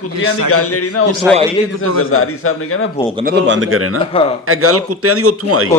ਕੁੱਤਿਆਂ ਦੀ ਗੱਲ ਜਿਹੜੀ ਨਾ ਉੱਥੋਂ ਆਈ ਹੈ, ਜਿਵੇਂ ਜ਼ਰਦਾਰੀ ਸਾਹਿਬ ਨੇ ਕਹਿੰਦਾ ਭੌਂਕਣਾ ਤਾਂ ਬੰਦ ਕਰੇ ਨਾ, ਇਹ ਗੱਲ ਕੁੱਤਿਆਂ ਦੀ ਉੱਥੋਂ ਆਈ ਹੈ।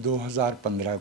2015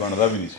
ਬਣਦਾ ਵੀ ਨਹੀਂ ਸੀ।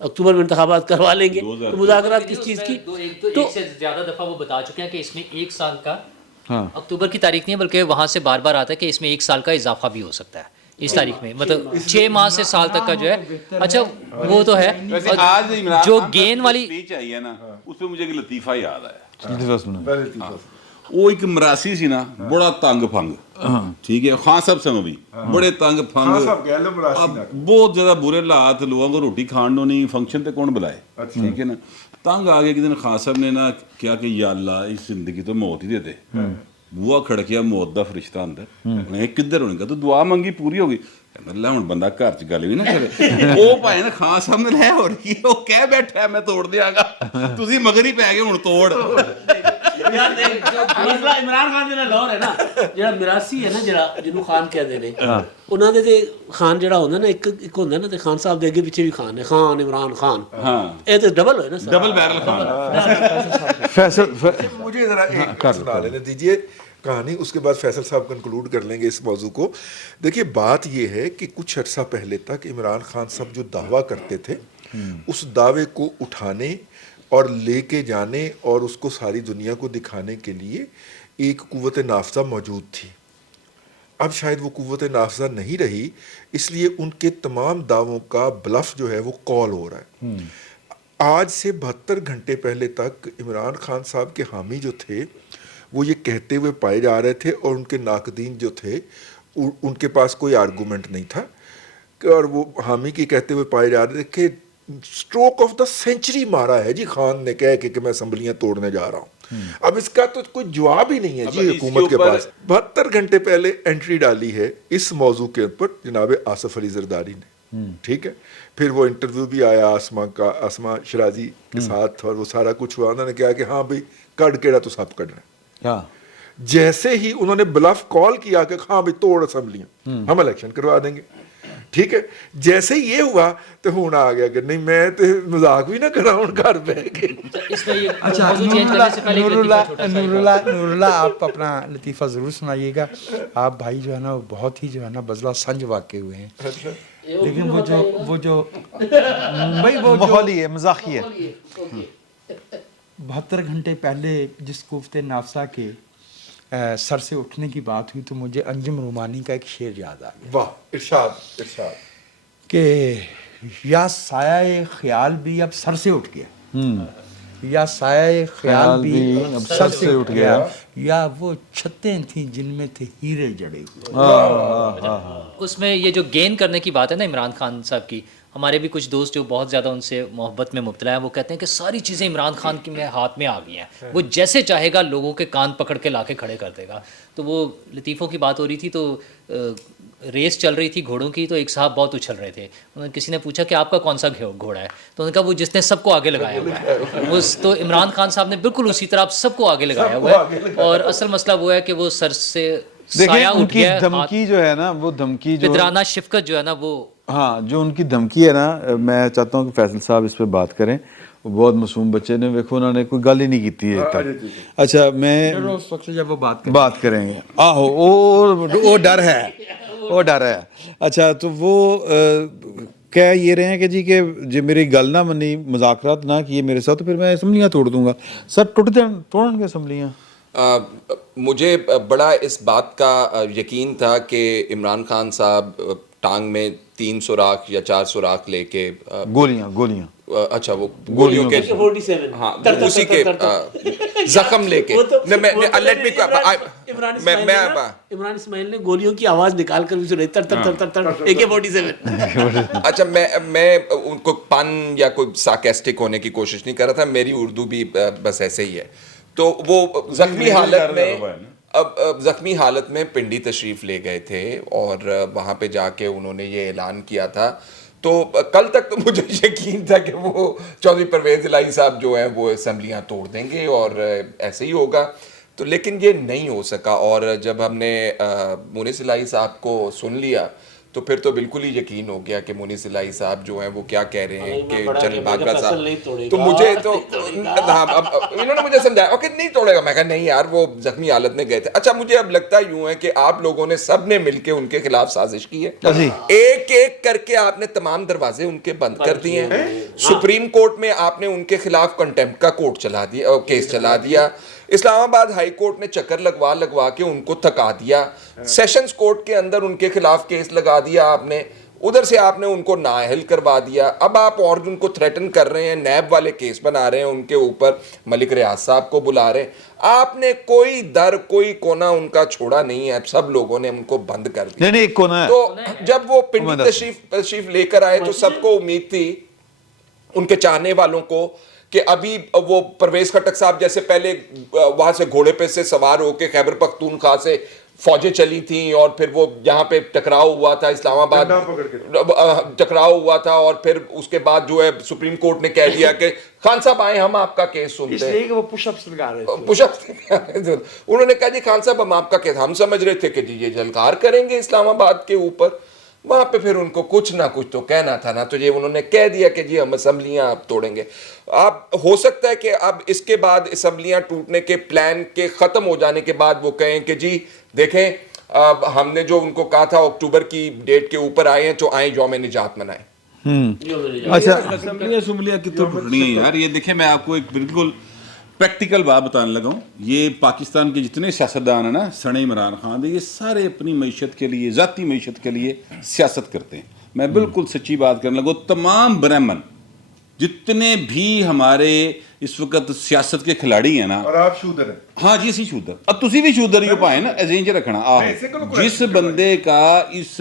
اکتوبر میں انتخابات کروا لیں گے تو مذاکرات کس چیز کی. تو ایک سے زیادہ دفعہ وہ بتا چکے ہیں کہ اس میں 1 سال کا اکتوبر کی تاریخ نہیں ہے بلکہ وہاں سے بار بار آتا ہے کہ اس میں 1 سال کا اضافہ بھی ہو سکتا ہے اس تاریخ میں, مطلب 6 ماہ سے سال تک کا جو ہے. اچھا وہ تو ہے. آج عمران جو خان گین والی اسپیچ آئی ہے نا اس پہ مجھے ایک لطیفہ یاد آیا. پہلے وہ ایک مراسی سی نا بڑا تنگ پھنگ, ٹھیک ہے, خان صاحب سے بھی بڑے تنگ خان صاحب پھنگ, کہہ لو مراسی نہ بہت زیادہ برے حالات, لوگوں کو روٹی کھان نو نہیں, فنکشن تے کون بلائے, ٹھیک ہے نا. تنگ آ گیا کہ دن خان صاحب نے نا کیا کہ یا اللہ اس زندگی تو موت ہی دے دے. بوا کھڑکیا موت دا فرشتہ اندر, میں کدھر ہونے کا تو دعا منگی پوری ہو گئی. اللہ ہوں بندہ گھر چ گل بھی نہ کرے. وہ بھائی نا خان صاحب نے لے ہو رہی ہے, وہ کہہ بیٹھا ہے میں توڑ دیا گا, تسی مگر ہی پی گئے ہوں توڑ. مسئلہ عمران خان جڑا لاہور ہے نا, جڑا مراسی ہے نا, جڑا جنوں خان کہتے ہیں, انہاں دے تے خان جڑا ہوندا نا ایک ہوندا نا, تے خان صاحب دے اگے پیچھے بھی خان ہے, خان عمران خان, اے تے ڈبل ہوئے نا, ڈبل بیرل خان. فیصل مجھے ذرا ایک سنا لینے دیجئے کہانی, اس کے بعد فیصل صاحب کنکلوڈ کر لیں گے اس موضوع کو. دیکھیے بات یہ ہے کہ کچھ عرصہ پہلے تک عمران خان صاحب جو دعویٰ کرتے تھے اس دعوے کو اٹھانے اور لے کے جانے اور اس کو ساری دنیا کو دکھانے کے لیے ایک قوت نافذہ موجود تھی. اب شاید وہ قوت نافذہ نہیں رہی, اس لیے ان کے تمام دعووں کا بلف جو ہے وہ کال ہو رہا ہے. آج سے 72 گھنٹے پہلے تک عمران خان صاحب کے حامی جو تھے وہ یہ کہتے ہوئے پائے جا رہے تھے, اور ان کے ناقدین جو تھے ان کے پاس کوئی آرگومنٹ نہیں تھا, اور وہ حامی کی کہتے ہوئے پائے جا رہے تھے کہ سٹروک آف دا سینچری مارا ہے جی خان نے کہہ کہ میں اسمبلیاں توڑنے جا رہا ہوں. اب اس کا تو کوئی جواب ہی نہیں ہے جی حکومت کے پاس. 72 گھنٹے پہلے انٹری ڈالی ہے اس موضوع کے اوپر جناب آصف علی زرداری نے, ٹھیک ہے. پھر وہ انٹرویو بھی آیا آسما شرازی کے ساتھ, اور وہ سارا کچھ ہوا. انہوں نے کہا کہ ہاں بھائی کڈ کیڑا تو سب کڈنا. جیسے ہی انہوں نے بلف کال کیا کہ ہاں بھائی توڑ اسمبلیاں, ہم الیکشن کروا دیں گے, ٹھیک ہے. جیسے ہی یہ ہوا تو ہوں آ گیا کہ نہیں میں تو مذاق بھی نہ کرا ہوں گھر بہ کے. اچھا نور اللہ آپ اپنا لطیفہ ضرور سنائیے گا. آپ بھائی جو ہے نا بہت ہی جو ہے نا بزلہ سنج واقع ہوئے ہیں, لیکن وہ جو بھائی وہ ماحولی ہے, مزاحی ہے. 72 گھنٹے پہلے جس قوت نافذہ کے سر سے اٹھنے کی بات ہوئی تو مجھے انجم رومانی کا ایک شعر یاد آ گیا. واہ, ارشاد ارشاد. کہ یا سایہ خیال بھی اب سر سے اٹھ گیا, یا سایہ خیال بھی اب سر سے اٹھ گیا, یا وہ چھتیں تھیں جن میں تھے ہیرے جڑے ہوئے. اس میں یہ جو گین کرنے کی بات ہے نا عمران خان صاحب کی, ہمارے بھی کچھ دوست جو بہت زیادہ ان سے محبت میں مبتلا ہیں وہ کہتے ہیں کہ ساری چیزیں عمران خان کی میں ہاتھ میں آ گئی ہیں, وہ جیسے چاہے گا لوگوں کے کان پکڑ کے لا کے کھڑے کر دے گا. تو وہ لطیفوں کی بات ہو رہی تھی تو ریس چل رہی تھی گھوڑوں کی, تو ایک صاحب بہت اچھل رہے تھے. کسی نے پوچھا کہ آپ کا کون سا گھوڑا ہے, تو انہوں نے کہا وہ جس نے سب کو آگے لگایا ہوا ہے. تو عمران خان صاحب نے بالکل اسی طرح سب کو آگے لگایا ہوا ہے, اور اصل مسئلہ وہ ہے کہ وہ سر سے دیکھیں ان کی دھمکی جو ہے نا, وہ دھمکی جو پدرانہ شفقت جو ہے نا وہ, ہاں جو ان کی دھمکی ہے نا, میں چاہتا ہوں کہ فیصل صاحب اس پہ بات کریں. وہ بہت معصوم بچے نے, دیکھو انہوں نے کوئی گل ہی نہیں کی ہے. اچھا میں اس وقت جب وہ بات کریں گے, وہ ڈر ہے, وہ ڈر ہے. اچھا تو وہ کہہ یہ رہے ہیں کہ جی کہ جی میری گل نہ منی, مذاکرات نہ کیے میرے ساتھ, تو پھر میں اسمبلیاں توڑ دوں گا. سر توڑیں گے اسمبلیاں. مجھے بڑا اس بات کا یقین تھا کہ عمران خان صاحب ٹانگ میں 3 سوراخ یا 4 سوراخ لے کے گولیاں اچھا وہ گولیوں کے ہاں اسی کے زخم لے کے عمران اسماعیل نے گولیوں کی آواز نکال کر بھی سنائی, تر تر تر تر AK-47. اچھا میں ان کو پن یا کوئی سارکیسٹک ہونے کی کوشش نہیں کر رہا تھا, میری اردو بھی بس ایسے ہی ہے. تو وہ زخمی حالت میں پنڈی تشریف لے گئے تھے, اور وہاں پہ جا کے انہوں نے یہ اعلان کیا تھا. تو کل تک تو مجھے یقین تھا کہ وہ چودھری پرویز الہی صاحب جو ہیں وہ اسمبلیاں توڑ دیں گے اور ایسے ہی ہوگا. تو لیکن یہ نہیں ہو سکا, اور جب ہم نے مونس الہی صاحب کو سن لیا تو پھر تو بالکل ہی یقین ہو گیا کہ مونس الہی صاحب جو ہیں وہ کیا کہہ رہے ہیں کہ جنرل باجوہ صاحب. تو مجھے تو انہوں نے مجھے سمجھایا کہ نہیں توڑے گا. میں کہا نہیں یار وہ زخمی حالت میں گئے تھے. اچھا مجھے اب لگتا یوں ہے کہ آپ لوگوں نے سب نے مل کے ان کے خلاف سازش کی ہے, ایک ایک کر کے آپ نے تمام دروازے ان کے بند کر دیے ہیں. سپریم کورٹ میں آپ نے ان کے خلاف کنٹیمپٹ کا کورٹ چلا دیا, کیس چلا دیا. اسلام آباد ہائی کورٹ نے چکر لگوا کے ان کو تھکا دیا. سیشنز کورٹ کے اندر ان کے خلاف کیس لگا دیا آپ نے, ادھر سے آپ نے ان کو نااہل کروا دیا. اب آپ اور ان کو تھریٹن کر رہے ہیں, نیب والے کیس بنا رہے ہیں ان کے اوپر, ملک ریاض صاحب کو بلا رہے ہیں. آپ نے کوئی در کوئی کونا ان کا چھوڑا نہیں ہے, سب لوگوں نے ان کو بند کر دیا. نہیں ایک کونا ہے. تو جب وہ پنڈی تشریف لے کر آئے تو سب کو امید تھی ان کے چاہنے والوں کو کہ ابھی وہ پرویز خٹک صاحب جیسے پہلے وہاں سے گھوڑے پہ سے سوار ہو کے خیبر پختونخوا سے فوجیں چلی تھیں اور پھر وہ یہاں پہ ٹکراؤ ہوا تھا, اسلام آباد ٹکراؤ ہوا تھا, اور پھر اس کے بعد جو ہے سپریم کورٹ نے کہہ دیا کہ خان صاحب آئے ہم آپ کا کیس سنتے ہیں. وہ پش اپس لگا رہے تھے, پش اپس انہوں نے کہا جی خان صاحب ہم آپ کا کیس, ہم سمجھ رہے تھے کہ جی یہ جلکار کریں گے اسلام آباد کے اوپر. وہاں پہ پھر ان کو کچھ نہ کچھ تو کہنا تھا نا, تو یہ انہوں نے کہہ دیا کہ جی ہم اسمبلیاں آپ توڑیں گے. آپ ہو سکتا ہے کہ اب اس کے بعد اسمبلیاں ٹوٹنے کے پلان کے ختم ہو جانے کے بعد وہ کہیں کہ جی دیکھیں ہم نے جو ان کو کہا تھا اکتوبر کی ڈیٹ کے اوپر آئے ہیں تو آئیں یوم نجات منائیں. اچھا اسمبلیاں کتنے ٹوٹنی ہیں یار. یہ دیکھیں میں آپ کو ایک بالکل پریکٹیکل بات بتانے لگا ہوں. یہ پاکستان کے جتنے سیاستدان ہیں نا سنے عمران خان دے, یہ سارے اپنی معیشت کے لیے, ذاتی معیشت کے لیے سیاست کرتے ہیں. میں بالکل سچی بات کرنے لگا, تمام برہمن جتنے بھی ہمارے اس وقت سیاست کے کھلاڑی ہیں نا, اور آپ شودر ہیں. ہاں جی اسی شودر, اب تسی بھی شودر ہی ہو پائے نا, ایجنج رکھنا. جس بندے کا اس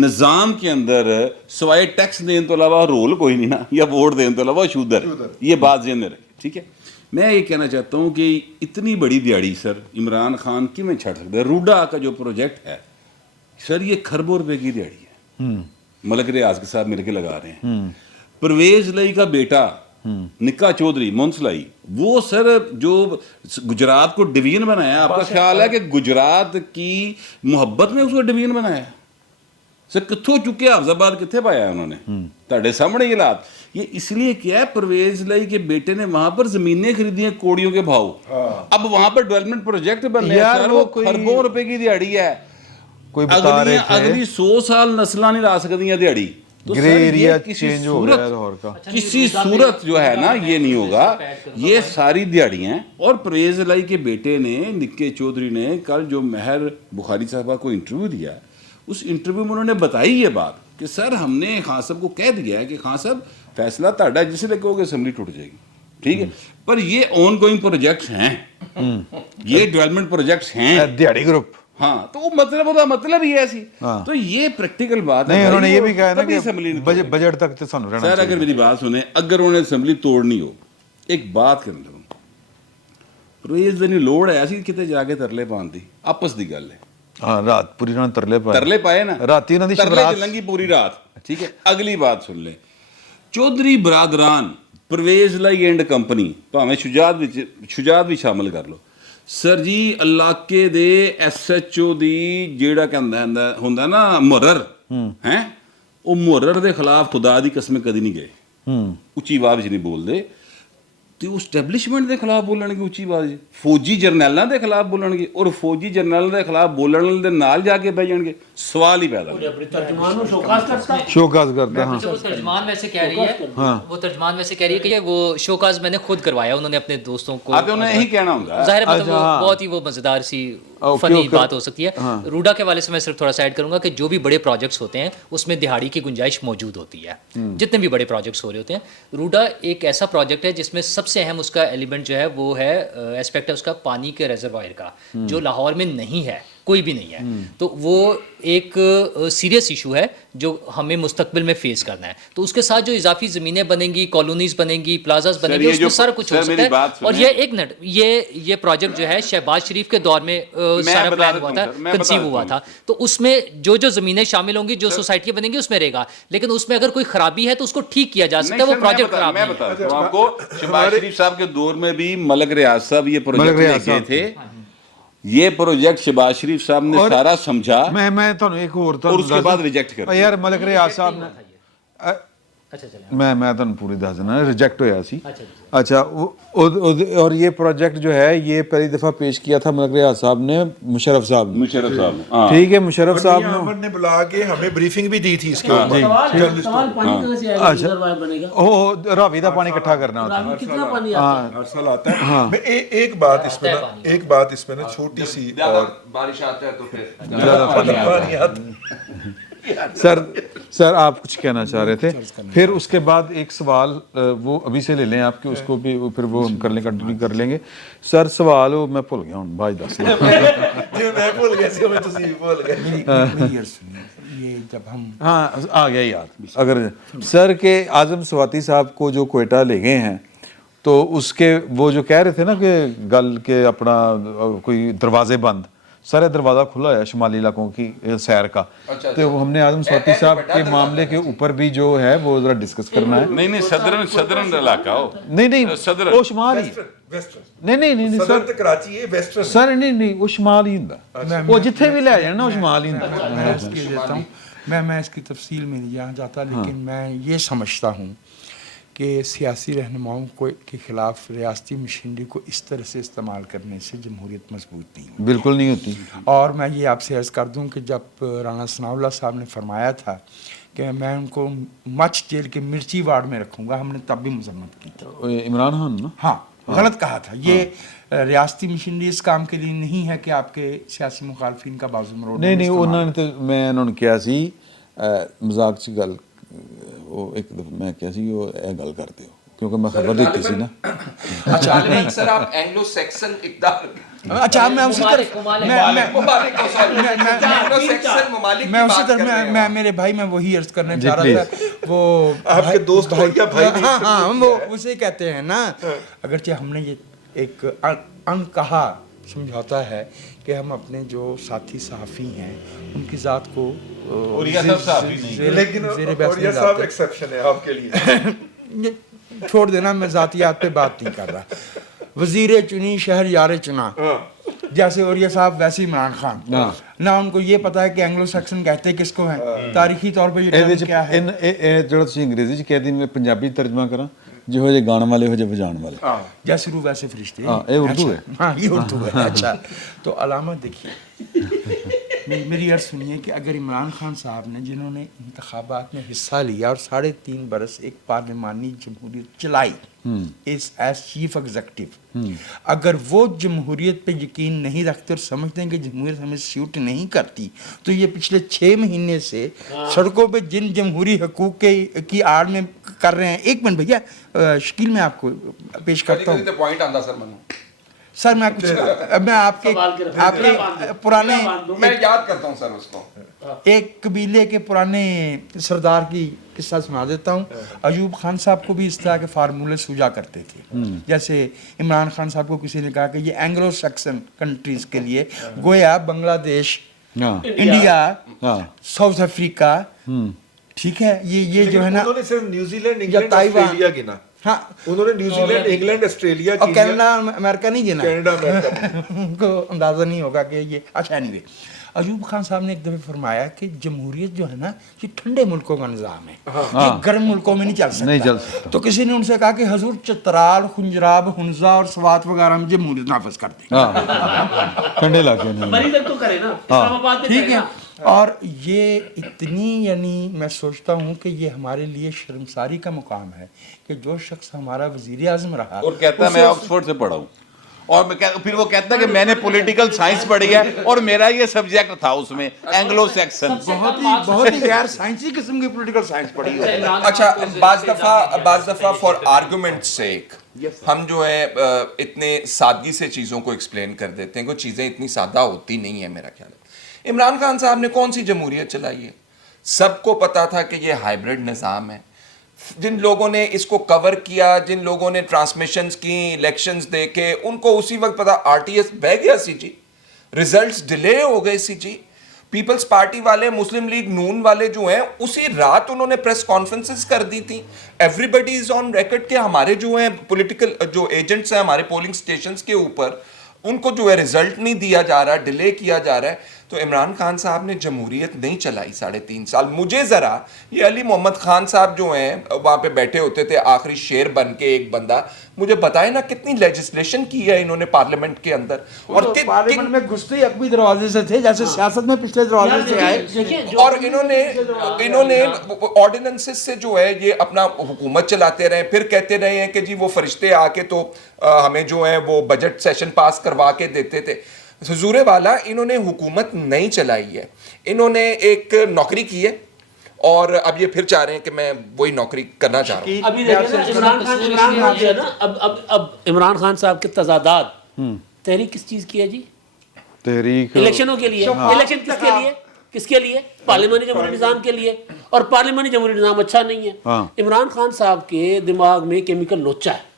نظام کے اندر سوائے ٹیکس دین تو علاوہ رول کوئی نہیں نا, یا ووٹ دین تو علاوہ شودر, یہ بات ذہن میں رکھیں. ٹھیک ہے, میں یہ کہنا چاہتا ہوں کہ اتنی بڑی دیہڑی سر عمران خان کی میں چھڑ سکتا ہے. روڈا کا جو پروجیکٹ ہے سر یہ کھربوں روپے کی دیہڑی ہے, ملک ریاض کے ساتھ مل کے لگا رہے ہیں. پرویز لائی کا بیٹا نکا چودھری مونس لائی, وہ سر جو گجرات کو ڈویژن بنایا, آپ کا خیال ہے کہ گجرات کی محبت میں اس کو ڈویژن بنایا سر؟ کتھوں چکے حافظ آباد کتنے پایا انہوں نے, تہاڈے سامنے یہ حالات. یہ اس لیے کیا ہے, پرویز لائی کے بیٹے نے وہاں پر زمینیں خریدی ہیں کوڑیوں کے بھاؤ, اب وہاں پر ڈیولپمنٹ پروجیکٹ بن رہے ہیں, وہ کھربوں روپے کی دیہڑی ہے. کوئی بتا رہے تھے اگلی 100 سال نسلاں نہیں لا سکتی دیہڑی. گرے ایریا چینج ہو گیا لاہور کا. کسی صورت جو ہے نا یہ نہیں ہوگا, یہ ساری دیہڑیاں. اور پرویز لائی کے بیٹے نے, نکے چودھری نے, کل جو مہر بخاری صاحبہ کو انٹرویو دیا, اس انٹرویو میں انہوں نے بتائی یہ بات کہ سر ہم نے خان صاحب کو کہہ دیا ہے کہ خان صاحب فیصلہ تہاڈا جسے لگے گا اسمبلی ٹوٹ جائے گی. ٹھیک ہے, پر یہ آن گوئنگ پروجیکٹس ہیں, یہ ڈیولپمنٹ پروجیکٹس ہیں, دیہڑی گروپ. ہاں تو مطلب ہی ایسی. تو یہ پریکٹیکل بات ہے. نہیں انہوں نے یہ بھی کہا نا کہ بجٹ تک تو سانو رہنا سر. اگر میری بات سنیں, اگر انہوں نے اسمبلی توڑنی ہو, ایک بات کرنے لگوں, پرویز دنی لوڑ ہے سی کتے جا کے ترلے پان دی, آپس دی گل ہے. ہاں رات پوری رات ترلے پائے نا, راتی انہوں نے ترلے چلنگی پوری رات. ٹھیک ہے, اگلی بات سن لیں. چودھری برادران پرویز لائی اینڈ کمپنی بھاویں شجاعت بھی شامل کر لو سر جی, علاقے دے ایس ایچ او دی جیڑا کہندا ہوندا نا مرر ہیں, وہ مرر دے خلاف خدا دی قسم کدی نہیں گئے, اچھی آواز نہیں بول دے. تو اسٹیبلشمنٹ دے خلاف بولن گے اچھی آواز, فوجی جرنیلاں دے خلاف بولن گے, اور فوجی جرنیل دے خلاف بولن دے نال جا کے بہ جان گے. سوال ہی پیدا ہوگا. شوکاز کرتا. ہاں وہ ترجمان ویسے کہہ رہی ہے, کہ وہ شوکاز میں نے خود کروایا, انہوں نے اپنے دوستوں کو. آپ انہوں نے یہی کہنا ہوگا. ظاہر ہے بہت ہی وہ مزیدار سی فنی بات ہو سکتی ہے. روڈا کے حوالے سے میں صرف تھوڑا سا ایڈ کروں گا کہ جو بھی بڑے پروجیکٹس ہوتے ہیں اس میں دہاڑی کی گنجائش موجود ہوتی ہے. جتنے بھی بڑے پروجیکٹس ہو رہے ہوتے ہیں, روڈا ایک ایسا پروجیکٹ ہے جس میں سب سے اہم اس کا ایلیمنٹ جو ہے وہ ہے ایسپیکٹ ہے اس کا پانی کے ریزروائر کا, جو لاہور میں نہیں ہے, کوئی بھی نہیں ہے. تو وہ ایک سیریس ایشو ہے جو ہمیں مستقبل میں فیس کرنا ہے. تو اس کے ساتھ جو اضافی زمینیں بنیں گی, کالونیز بنیں گی, پلازاز بنیں گی, اس میں سارا کچھ ہو سکتا ہے. اور یہ ایک منٹ, یہ پروجیکٹ جو ہے شہباز شریف کے دور میں سارا پلان ہوا تھا, کنسیو ہوا تھا. تو اس میں جو زمینیں شامل ہوں گی, جو سوسائٹی بنیں گی اس میں رہے گا, لیکن اس میں اگر کوئی خرابی ہے تو اس کو ٹھیک کیا جا سکتا ہے. وہ پروجیکٹ خراب نہیں ہے. میں بتا دوں آپ کو, شہباز شریف صاحب کے دور میں بھی ملک ریاض صاحب یہ پروجیکٹ لے گئے تھے, یہ پروجیکٹ شہباز شریف صاحب نے سارا سمجھا میں ਤੁਹਾਨੂੰ ਇੱਕ ਹੋਰ اور اس کے بعد ریجیکٹ کر ਯਾਰ ਮਲਕ ਰਿਆਜ਼ ਸਾਹਿਬ ਨੇ اچھا چلیں ਮੈਂ ਤੁਹਾਨੂੰ ਪੂਰੀ ਦੱਸ ਦਿੰਦਾ ਰਿਜੈਕਟ ਹੋਇਆ ਸੀ اچھا اور یہ پروجیکٹ جو ہے یہ پہلی دفعہ پیش کیا تھا ملک ریاض صاحب نے مشرف صاحب نے ٹھیک ہے مشرف صاحب نے بلا کے ہمیں بریفنگ بھی دی تھی اس کے اوپر سوال پانی کہاں سے آئے گا ریزروائر بنے گا وہ راوی کا پانی اکٹھا کرنا ہوتا ہے کتنا پانی آتا ہے ہر سال آتا ہے ایک بات اس میں نا چھوٹی سی اور بارش آتا ہے تو پھر پانی آتا سر آپ کچھ کہنا چاہ رہے تھے پھر اس کے بعد ایک سوال وہ ابھی سے لے لیں آپ کے اس کو بھی پھر وہ ہم کر لیں کنٹینیو کر لیں گے سر سوال وہ میں بھول گیا ہوں بھائی دس یہ جب ہم ہاں آ گیا یاد اگر سر کے اعظم سواتی صاحب کو جو کوئٹہ لے گئے ہیں تو اس کے وہ جو کہہ رہے تھے نا کہ گل کے اپنا کوئی دروازے بند سارے دروازہ کھلا ہے شمالی علاقوں کی سیر کا تو ہم نے اعظم سواتی صاحب کے معاملے کے اوپر بھی جو ہے وہ ذرا ڈسکس کرنا ہے نہیں صدرن علاقہ ہو نہیں وہ شمال ہی نہیں سر کراچی ہے ویسٹرن سر نہیں وہ شمال ہی ہوندا وہ جتھے بھی لے جائیں نا وہ شمال ہی ہوندا میں اس کی دیتا ہوں میں اس کی تفصیل میں نہیں جانا چاہتا لیکن میں یہ سمجھتا ہوں کہ سیاسی رہنماؤں کے خلاف ریاستی مشینری کو اس طرح سے استعمال کرنے سے جمہوریت مضبوط نہیں ہوتی بالکل نہیں ہوتی اور میں یہ آپ سے عرض کر دوں کہ جب رانا ثناء اللہ صاحب نے فرمایا تھا کہ میں ان کو مچ جیل کے مرچی وارڈ میں رکھوں گا ہم نے تب بھی مذمت کی تھی عمران خان نا ہاں غلط کہا تھا یہ ریاستی مشینری اس کام کے لیے نہیں ہے کہ آپ کے سیاسی مخالفین کا بازو مروڑ نہیں انہوں نے تو میں انہوں نے کیا سی مذاق چ گل وہ ایک دفعہ میں کیا سی وہ اے گل کرتے ہو کیونکہ میں خبر دیتی سی نا اچھا اکثر آپ اینگلو سیکسن اقدار اچھا میں اسی طرح میرے بھائی میں وہی عرض کرنا چاہ رہا تھا وہ آپ کے دوست ہاں وہ اسے کہتے ہیں نا اگرچہ ہم نے یہ ایک ان کہا سمجھاتا ہے کہ ہم اپنے جو ساتھی صحافی ہیں ان کی ذات کو چھوڑ دینا میں ذاتیات پہ بات نہیں کر رہا وزیر چنی شہر یار چنا جیسے اوریہ صاحب ویسے عمران خان نہ ان کو یہ پتا ہے کہ اینگلو سیکسن کہتے کس کو ہیں تاریخی طور پہ یہ کیا ہے جو تسی انگریزی چ کہہ دیں میں پنجابی ترجمہ کراں جو ہو جائے گان والے ہو جائے بجان والے جیسے روح ویسے فرشتے یہ اردو ہے ہاں یہ اردو ہے اچھا تو علامت دیکھیے میری عرض سنیے کہ اگر عمران خان صاحب نے جنہوں نے انتخابات میں حصہ لیا اور 3.5 برس ایک پارلیمانی جمہوریت چلائی ایز چیف ایگزیکٹو اگر وہ جمہوریت پہ یقین نہیں رکھتے اور سمجھتے ہیں کہ جمہوریت ہمیں سیوٹ نہیں کرتی تو یہ پچھلے 6 مہینے سے سڑکوں پہ جن جمہوری حقوق کی آڑ میں کر رہے ہیں ایک منٹ بھیا شکیل میں آپ کو پیش کرتا ہوں سر میں آپ کے پرانے میں یاد کرتا ہوں سر اس کو ایک قبیلے کے پرانے سردار کی قصہ سنا دیتا ہوں ایوب خان صاحب کو بھی اس طرح کے فارمولے سوجا کرتے تھے جیسے عمران خان صاحب کو کسی نے کہا کہ یہ اینگلو سیکسن کنٹریز کے لیے گویا بنگلہ دیش انڈیا ساؤتھ افریقہ ٹھیک ہے یہ جو ہے نا نیوزی لینڈ انگلینڈ آسٹریلیا گنا ہاں انہوں نے نیوزی لینڈ انگلینڈ آسٹریلیا اور کینیڈا امریکہ نہیں گنا کینیڈا امریکہ ان کو اندازہ نہیں ہوگا کہ یہ اچھا نہیں ہے ایوب خان صاحب نے ایک دفعہ فرمایا کہ جمہوریت جو ہے نا یہ ٹھنڈے ملکوں کا نظام ہے یہ گرم ملکوں میں نہیں چل سکتا تو کسی نے ان سے کہا کہ حضور چترال خنجراب ہنزا اور سوات وغیرہ میں جمہوریت نافذ کر دیں ٹھنڈے علاقے میں ٹھیک ہے اور یہ اتنی یعنی میں سوچتا ہوں کہ یہ ہمارے لیے شرمساری کا مقام ہے کہ جو شخص ہمارا وزیر اعظم رہا اور کہتا ہے میں آکسفورڈ سے پڑھا ہوں اور پھر وہ کہتا ہے کہ میں نے پولیٹیکل سائنس پڑھی ہے اور میرا یہ سبجیکٹ تھا اس میں اینگلو سیکسن بہت ہی غیر سائنسی قسم کی پولیٹیکل سائنس پڑھی ہے اچھا بعض دفعہ فار آرگومنٹ سیک ہم جو ہے اتنے سادگی سے چیزوں کو ایکسپلین کر دیتے ہیں کوئی چیزیں اتنی سادہ ہوتی نہیں ہے میرا خیال ہے عمران خان صاحب نے کون سی جمہوریت چلائی ہے سب کو پتا تھا کہ یہ ہائیبرڈ نظام ہے جن لوگوں نے اس کو کور کیا جن لوگوں نے ٹرانسمیشنز کی الیکشنز دیکھے ان کو اسی وقت پتا آر ٹی ایس بہ گیا سی جی ریزلٹس ڈیلے ہو گئے سی جی پیپلز پارٹی والے مسلم لیگ نون والے جو ہیں اسی رات انہوں نے پریس کانفرنسز کر دی تھی every body is on record کہ ہمارے جو ہیں پولیٹیکل جو ایجنٹس ہیں ہمارے پولنگ اسٹیشنز کے اوپر ان کو جو ہے رزلٹ نہیں دیا جا رہا, ڈیلے کیا جا رہا ہے. تو عمران خان صاحب نے جمہوریت نہیں چلائی 3.5 سال. مجھے ذرا یہ علی محمد خان صاحب جو ہیں وہاں پہ بیٹھے ہوتے تھے آخری شیر بن کے ایک بندہ, مجھے بتائے نا کتنی لیجسلیشن کی ہے انہوں نے پارلیمنٹ کے اندر, اور پارلیمنٹ میں گھستے ہی اکبی دروازے سے تھے جیسے سیاست میں پچھلے دروازے سے آئے, اور انہوں نے آرڈیننسز سے جو ہے یہ اپنا حکومت چلاتے رہے. پھر کہتے رہے ہیں کہ جی وہ فرشتے آ کے تو ہمیں جو ہے وہ بجٹ سیشن پاس کروا کے دیتے تھے. حضور والا انہوں نے حکومت نہیں چلائی ہے, انہوں نے ایک نوکری کی ہے, اور اب یہ پھر چاہ رہے ہیں کہ میں وہی نوکری کرنا چاہ رہا ہوں. ابھی دیکھیں نا عمران خان جو ہے نا, اب عمران خان صاحب کے تضادات, تحریک کس چیز کی ہے جی؟ تحریک الیکشنوں کے لیے. الیکشن کس کے لیے؟ کس کے لیے؟ پارلیمانی جمہوری نظام کے لیے, اور پارلیمانی جمہوری نظام اچھا نہیں ہے. عمران خان صاحب کے دماغ میں کیمیکل لوچا ہے,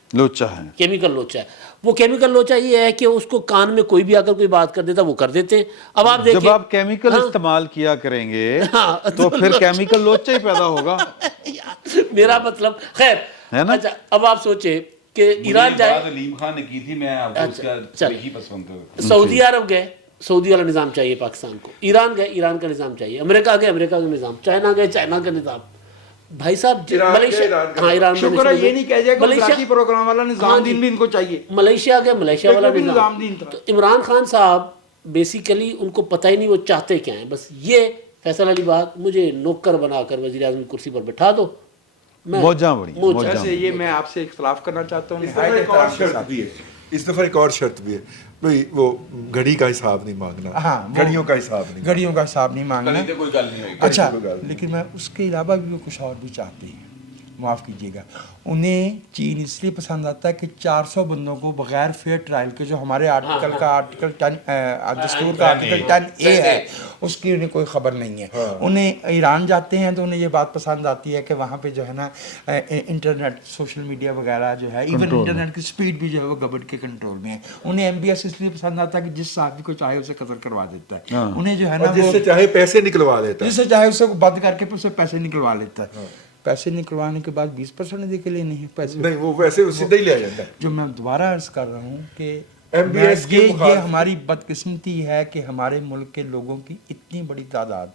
کیمیکل لوچا ہے. وہ کیمیکل لوچا یہ ہے کہ اس کو کان میں کوئی بھی اگر کوئی بات کر دیتا وہ کر دیتے ہیں. اب آپ دیکھیں جب آپ کیمیکل استعمال کیا کریں گے تو پھر کیمیکل لوچا ہی پیدا ہوگا. میرا مطلب خیر, اچھا اب آپ سوچیں کہ ایران جائے, علیم خان نے کی تھی, میں آپ کو اس کا ہی پسند ہوں. سعودی عرب گئے, سعودی والا نظام چاہیے پاکستان کو. ایران گئے, ایران کا نظام چاہیے. امریکہ گئے, امریکہ کا نظام. چائنا گئے, چائنا کا نظام. بھائی صاحب ایران شکر ہے یہ نہیں کہہ جائے کہ ملائشیا پروگرام والا نظام دین بھی ان کو چاہیے. ملیشیا گئے, ملیشیا والا نظام. تو عمران خان صاحب بیسیکلی ان کو پتہ ہی نہیں وہ چاہتے کیا ہیں. بس یہ فیصل علی بات, مجھے نوکر بنا کر وزیر اعظم کی کرسی پر بٹھا دو. ویسے یہ میں آپ سے اختلاف کرنا چاہتا ہوں. اس دفعہ ایک اور شرط بھی ہے بھائی, وہ گھڑی کا حساب نہیں مانگنا. ہاں, گھڑیوں کا حساب نہیں, گھڑیوں کا حساب نہیں مانگنا. کوئی گل نہیں ہوئی. اچھا, لیکن میں اس کے علاوہ بھی کچھ اور بھی چاہتے ہیں, معاف کیجیے گا. انہیں چین اس لیے پسند آتا ہے کہ 400 بندوں کو بغیر فیئر ٹرائل کے, جو ہمارے آرٹیکل کا آرٹیکل 10 دستور کا آرٹیکل 10A ہے, اس کی انہیں کوئی خبر نہیں ہے. انہیں ایران جاتے ہیں تو انہیں یہ بات پسند آتی ہے کہ وہاں پہ جو ہے نا انٹرنیٹ, سوشل میڈیا وغیرہ جو ہے, ایون انٹرنیٹ کی سپیڈ بھی جو ہے وہ گورنمنٹ کے کنٹرول میں ہے. انہیں MBS اس لیے پسند آتا ہے کہ جس صحافی کو چاہے اسے قتل کروا دیتا ہے. انہیں جو ہے نا جس سے چاہے پیسے نکلوا لیتا ہے, جس سے چاہے اسے بند کر کے اسے پیسے نکلوا لیتا ہے. پیسے نکلوانے کے بعد 20% دے کے لیے نہیں پیسے نہیں, وہ ویسے سیدھا ہی لیا جاتا ہے. جو میں دوبارہ عرض کر رہا ہوں کہ MBS یہ ہماری بدقسمتی ہے کہ ہمارے ملک کے لوگوں کی اتنی بڑی تعداد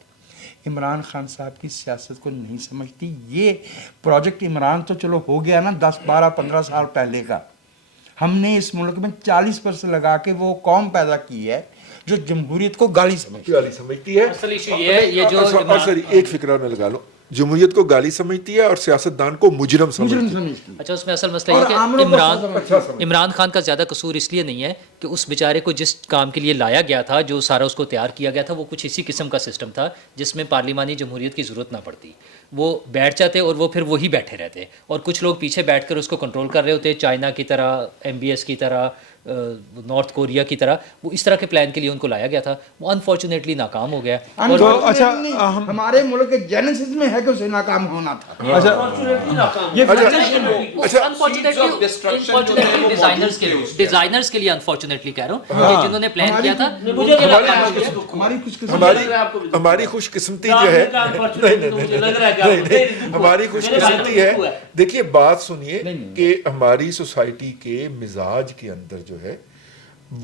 عمران خان صاحب کی سیاست کو نہیں سمجھتی. یہ پروجیکٹ عمران تو چلو ہو گیا نا 10, 12, 15 سال پہلے کا. ہم نے اس ملک میں 40% لگا کے وہ قوم پیدا کی ہے جو جمہوریت کو گالی سمجھتی ہے. اصل ایشو یہ ہے, یہ جو سوری ایک فکرہ میں لگا لو, جمہوریت کو گالی سمجھتی ہے اور سیاستدان کو مجرم سمجھتی ہے. اچھا, اس میں اصل مسئلہ یہ کہ عمران خان کا زیادہ قصور اس لیے نہیں ہے کہ اس بیچارے کو جس کام کے لیے لایا گیا تھا, جو سارا اس کو تیار کیا گیا تھا, وہ کچھ اسی قسم کا سسٹم تھا جس میں پارلیمانی جمہوریت کی ضرورت نہ پڑتی. وہ بیٹھ جاتے اور وہ پھر وہی بیٹھے رہتے, اور کچھ لوگ پیچھے بیٹھ کر اس کو کنٹرول کر رہے ہوتے, چائنا کی طرح, MBS کی طرح, نارتھ کوریا کی طرح. وہ اس طرح کے پلان کے لیے ان کو لایا گیا تھا. وہ انفارچونیٹلی ناکام ہو گیا. ہمارے ملک کے جینیسس میں ہے کہ اسے ناکام ہونا تھا. ڈیزائنرز کے لیے انفارچونیٹلی کہہ رہا ہوں کہ جنہوں نے پلان کیا تھا. ہماری خوش قسمتی جو ہے, ہماری خوش قسمتی ہے. دیکھیے بات سنیے کہ ہماری سوسائٹی کے مزاج کے اندر جو ہے,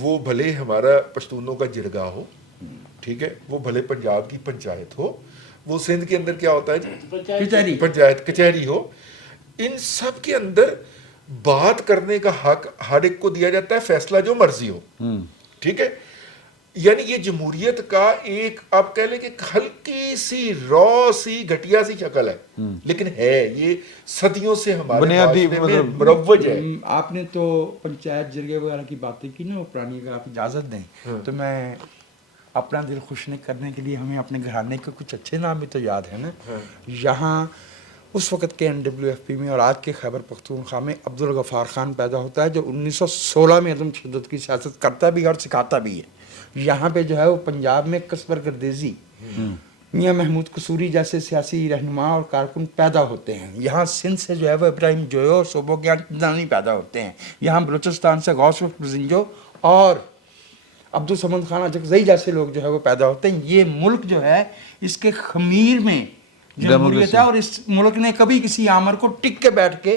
وہ بھلے ہمارا پشتونوں کا جرگا ہو, ٹھیک ہے, وہ بھلے پنجاب کی پنچایت ہو, وہ سندھ کے اندر کیا ہوتا ہے پنچایت کچہری ہو, ان سب کے اندر بات کرنے کا حق ہر ایک کو دیا جاتا ہے, فیصلہ جو مرضی ہو, ٹھیک ہے. یعنی یہ جمہوریت کا ایک آپ کہہ لیں کہ ہلکی سی رو سی گھٹیا سی شکل ہے, لیکن ہے یہ صدیوں سے ہمارے بنیادی مروج ہے. آپ نے تو پنچایت جرگے وغیرہ کی باتیں کی نا, وہ پرانی, اگر آپ اجازت دیں تو میں اپنا دل خوش کرنے کے لیے, ہمیں اپنے گھرانے کے کچھ اچھے نام بھی تو یاد ہیں نا. یہاں اس وقت کے NWFP میں اور آج کے خیبر پختونخوا میں عبدالغفار خان پیدا ہوتا ہے, جو 1916 میں عدم تشدد کی سیاست کرتا بھی اور سکھاتا بھی ہے. یہاں پہ جو ہے وہ پنجاب میں کسبر گردیزی, میاں محمود قصوری جیسے سیاسی رہنما اور کارکن پیدا ہوتے ہیں. یہاں سندھ سے جو ہے وہ ابراہیم جویو اور صوبوں کے دانی پیدا ہوتے ہیں. یہاں بلوچستان سے غوث بزنجو اور عبدالصمد خان اجکزئی جیسے لوگ جو ہے وہ پیدا ہوتے ہیں. یہ ملک جو ہے اس کے خمیر میں جمہوریت ہے, اور اس ملک نے کبھی کسی آمر کو ٹک کے بیٹھ کے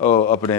ਉਹ ਆਪਣੇ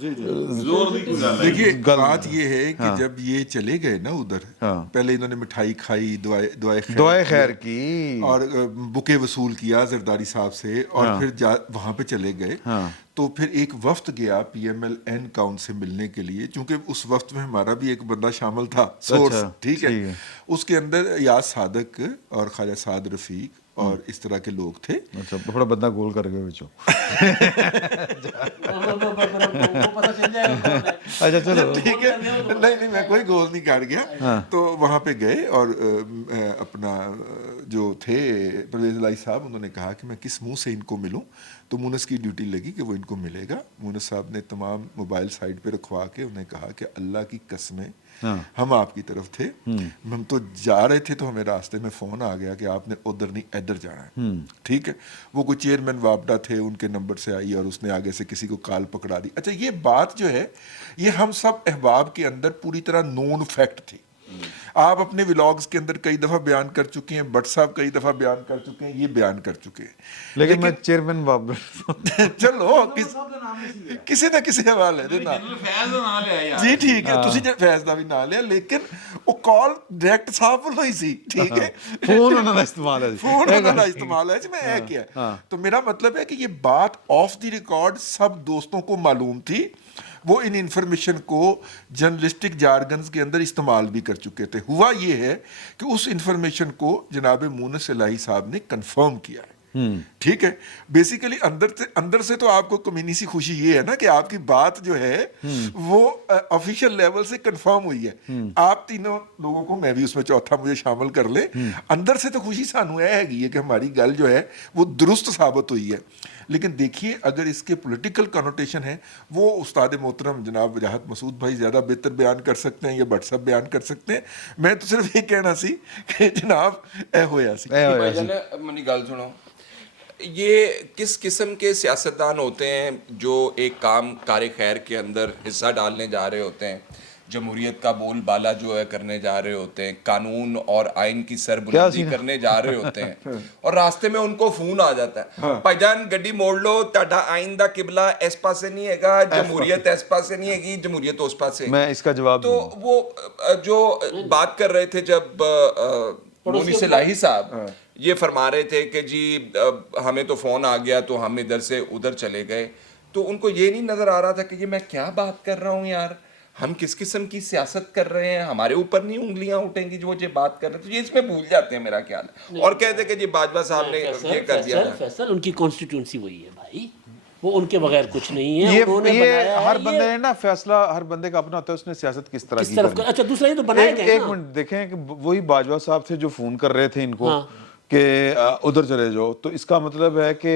زور دی کوئی گل دیکھیے بات یہ ہے کہ جب یہ چلے گئے نا ادھر پہلے انہوں نے مٹھائی کھائی دعائے خیر کی اور بکے وصول کیا زرداری صاحب سے اور پھر وہاں پہ چلے گئے تو پھر ایک وفد گیا پی ایم ایل این کا ان سے ملنے کے لیے چونکہ اس وفد میں ہمارا بھی ایک بندہ شامل تھا سورس ٹھیک ہے اس کے اندر یاز صادق اور خواجہ سعد رفیق اور اس طرح کے لوگ تھے. اچھا بڑا بندہ گول کر گئے بچوں. اچھا چلو ٹھیک ہے, نہیں میں کوئی گول نہیں کر گیا. تو وہاں پہ گئے اور اپنا جو تھے پرویز الہی صاحب انہوں نے کہا کہ میں کس منہ سے ان کو ملوں, تو مونس کی ڈیوٹی لگی کہ وہ ان کو ملے گا. مونس صاحب نے تمام موبائل سائٹ پہ رکھوا کے انہیں کہا کہ اللہ کی قسمیں ہم آپ کی طرف تھے, ہم تو جا رہے تھے تو ہمیں راستے میں فون آ گیا کہ آپ نے ادھر نہیں ادھر جانا ہے. ٹھیک ہے, وہ کوئی چیئرمین وابڈا تھے, ان کے نمبر سے آئی اور اس نے آگے سے کسی کو کال پکڑا دی. اچھا یہ بات جو ہے یہ ہم سب احباب کے اندر پوری طرح نون فیکٹ تھی. آپ اپنے ولاگز کے اندر کئی دفعہ بیان کر چکے ہیں, بٹ صاحب کئی دفعہ بیان کر چکے ہیں, یہ بیان کر چکے ہیں. لیکن میں چیئرمین بابر چلو کسی نہ کسی حوالے دینا جی ٹھیک ہے, تسی نے فیض دا بھی نہ لیا, لیکن وہ کال ڈائریکٹ صاحب والوں ہی سی. ٹھیک ہے, فون انہوں نے استعمال ہے, فون انہوں نے استعمال ہے. میں اے کیا تو میرا مطلب ہے کہ یہ بات آف دی ریکارڈ سب دوستوں کو معلوم تھی. وہ ان انفارمیشن کو جرنلسٹک جارگنز کے اندر استعمال بھی کر چکے تھے. ہوا یہ ہے کہ اس انفارمیشن کو جناب مونس الہی صاحب نے کنفرم کیا ہے. ٹھیک ہے, بیسیکلی اندر سے تو آپ کو کمینی سی خوشی یہ ہے نا کہ آپ کی بات جو ہے وہ آفیشیل لیول سے کنفرم ہوئی ہے. آپ تینوں لوگوں کو, میں بھی اس میں چوتھا مجھے شامل کر لیں, اندر سے تو خوشی سانو ہے گی کہ ہماری گل جو ہے وہ درست ثابت ہوئی ہے. لیکن دیکھیے اگر اس کے پولیٹیکل کنوٹیشن ہے وہ استاد محترم جناب وجاہت مسعود بھائی زیادہ بہتر بیان کر سکتے ہیں یا بٹ صاحب بیان کر سکتے ہیں. میں تو صرف یہ کہنا سی کہ جناب اے ہویا سی. منی گل سنو, یہ کس قسم کے سیاستدان ہوتے ہیں جو ایک کام کار خیر کے اندر حصہ ڈالنے جا رہے ہوتے ہیں, جمہوریت کا بول بالا جو ہے کرنے جا رہے ہوتے ہیں, قانون اور آئین کی سربلندی کرنے جا رہے ہوتے ہیں, اور راستے میں ان کو فون آ جاتا ہے, بھائی جان گڈی موڑ لو, تہاڈا آئین دا قبلہ اس پاسے نہیں ہے گا, جمہوریت اس پاسے نہیں ہے گی, جمہوریت اس پاسے. میں اس کا جواب تو وہ جو بات کر رہے تھے جب مونس الہی صاحب یہ فرما رہے تھے کہ جی ہمیں تو فون آ گیا تو ہم ادھر سے ادھر چلے گئے, تو ان کو یہ نہیں نظر آ رہا تھا کہ یہ میں کیا بات کر رہا ہوں یار, ہم کس قسم کی سیاست کر رہے ہیں, ہمارے اوپر نہیں انگلیاں اٹھیں گی جو یہ بات کر رہے ہیں. تو یہ اس میں بھول جاتے ہیں میرا خیال ہے, اور کہتے ہیں کہ جی باجوہ صاحب نے یہ کر دیا. فیصل ان کی کانسٹیٹیوئنسی وہی ہے بھائی, وہ ان کے بغیر کچھ نہیں ہے. یہ ہر بندے نے نا فیصلہ ہر بندے کا اپنا ہوتا ہے, اس نے سیاست کس طرح کی کرنی. اچھا دوسرا یہ تو بنایا گیا. ایک منٹ دیکھیں کہ وہی باجوہ صاحب تھے جو فون کر رہے تھے ان کو کہ ادھر چلے جاؤ, تو اس کا مطلب ہے کہ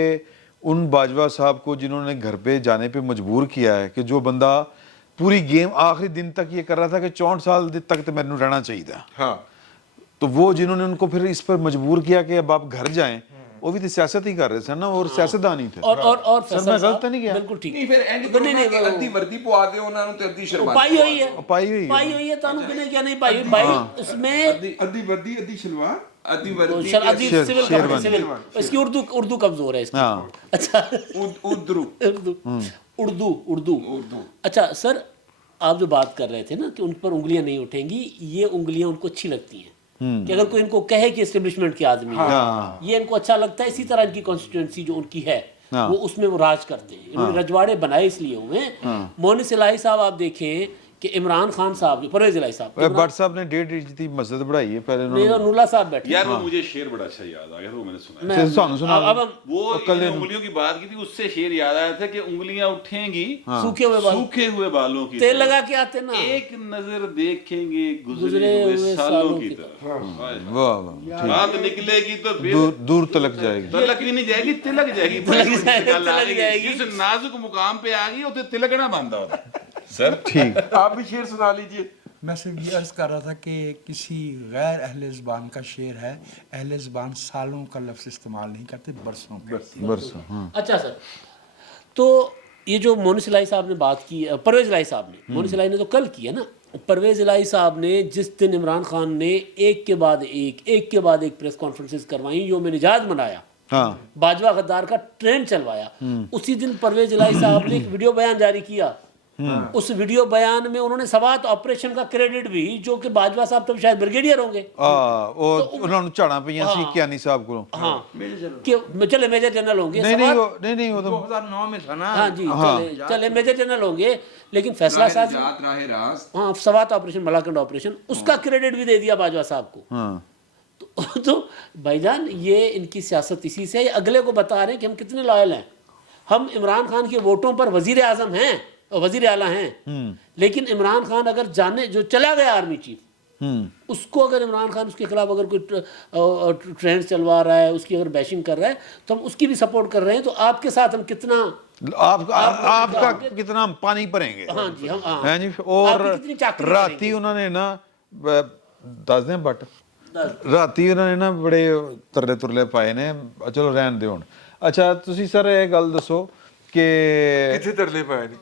ان باجوہ صاحب کو جنہوں نے گھر پہ جانے پہ مجبور کیا ہے, کہ جو بندہ پوری گیم آخری دن تک یہ کر رہا تھا کہ 64 سال تک تو میرے رہنا چاہیے تھا, تو وہ جنہوں نے ان کو پھر اس پر مجبور کیا کہ اب آپ گھر جائیں, وہ بھی تو سیاست ہی کر رہے تھے نا, اور سیاستدان ہی تھے. اور سر میں غلط نہیں کیا؟ بالکل ٹھیک. نہیں پھر اینڈ کرنے کہ ادھی وردی پوا دے انہاں نوں تے ادھی شرما پائی ہوئی ہے, پائی ہوئی ہے تانوں کنے کیا نہیں پائی بھائی, اس میں ادھی وردی ادھی شلوار ادھی وردی سول اس کی اردو کمزور ہے اس کی. اچھا اردو. اچھا سر آپ جو بات کر رہے تھے نا کہ ان پر انگلیاں نہیں اٹھیں گی, یہ انگلیاں ان کو اچھی لگتی ہیں کہ اگر کوئی ان کو کہے کہ اسٹیبلشمنٹ کے آدمی ہے, یہ ان کو اچھا لگتا ہے. اسی طرح ان کی کانسٹیٹوئنسی جو ان کی ہے وہ اس میں وہ راج کرتے ہیں. انہوں نے رجواڑے بنائے اس لیے ہوئے ہیں. مونس الہی صاحب آپ دیکھیں کہ عمران خان صاحب نے, پرویز الہی صاحب, بٹ صاحب نے 1.5 انچ کی مسجد بڑھائی ہے پہلے, نولا صاحب بیٹھے یار وہ مجھے شعر بڑا اچھا یاد آ گیا, وہ میں نے سنا. وہ انگلیوں کی بات کی تھی, اس سے شعر یاد آیا تھا کہ انگلیاں اٹھیں گی سوکھے ہوئے بالوں کی, تیل لگا کے آتے نا, ایک نظر دیکھیں گے گزرے ہوئے سالوں کی طرح, بات نکلے گی تو دور تلک جائے گی, تلک بھی نہیں جائے گی, تلک جائے گی. جس نازک مقام پہ آ گئی وہ تلکنا باندھا ہوتا ہے. سر ٹھیک, آپ بھی شعر سنا لیجئے. میں صرف یہ عرض کر رہا تھا کہ کسی غیر اہل زبان کا شعر ہے, اہل زبان سالوں کا لفظ استعمال نہیں کرتے, برسوں. اچھا سر, تو یہ جو مونس الہی صاحب نے بات کی, پرویز الہی صاحب نے, مونس الہی نے تو کل کی ہے نا, پرویز الہی صاحب نے جس دن عمران خان نے ایک کے بعد ایک پریس کانفرنسز کروائیں, یوم نجات منایا, باجوہ غدار کا ٹرینڈ چلوایا, اسی دن پرویز الہی صاحب نے ایک ویڈیو بیان جاری کیا اس ویڈیو بیان میں انہوں نے سوات آپریشن کا کریڈٹ بھی, جو کہ باجوہ صاحب تو شاید بریگیڈیئر ہوں گے, انہوں نے چڑھا پہ سی کیانی صاحب کو, ہاں کہ چلے میجر جنرل ہوں گے, نہیں وہ تو 2009 میں تھا نا. ہاں جی چلے میجر جنرل ہوں گے, لیکن فیصلہ صاحب ہاں سوات آپریشن, ملاکنڈ آپریشن, اس کا کریڈٹ بھی دے دیا باجوہ صاحب کو. تو بھائی جان یہ ان کی سیاست اسی سے, اگلے کو بتا رہے ہیں کہ ہم کتنے لائل ہیں. ہم عمران خان کے ووٹوں پر وزیر اعظم ہیں, وزیر اعلیٰ ہیں, لیکن عمران خان اگر جانے جو چلا گیا آرمی چیف, اس کو اگر عمران خان اس کے خلاف اگر کوئی ٹرینڈ چلوا رہا ہے, اس کی اگر بیشنگ کر رہا ہے, تو ہم اس کی بھی سپورٹ کر رہے ہیں. تو آپ کے ساتھ ہم کتنا, آپ کا کتنا ہم پانی بھریں گے. ہاں جی ہاں جی. اور راتی انہوں نے نا دس دیں بٹ راتی انہوں نے نا بڑے ترلے پائے نے, چلو رہن دے ہن. اچھا تسی سر یہ گل دسو کہ کتنے ترلے پائے نے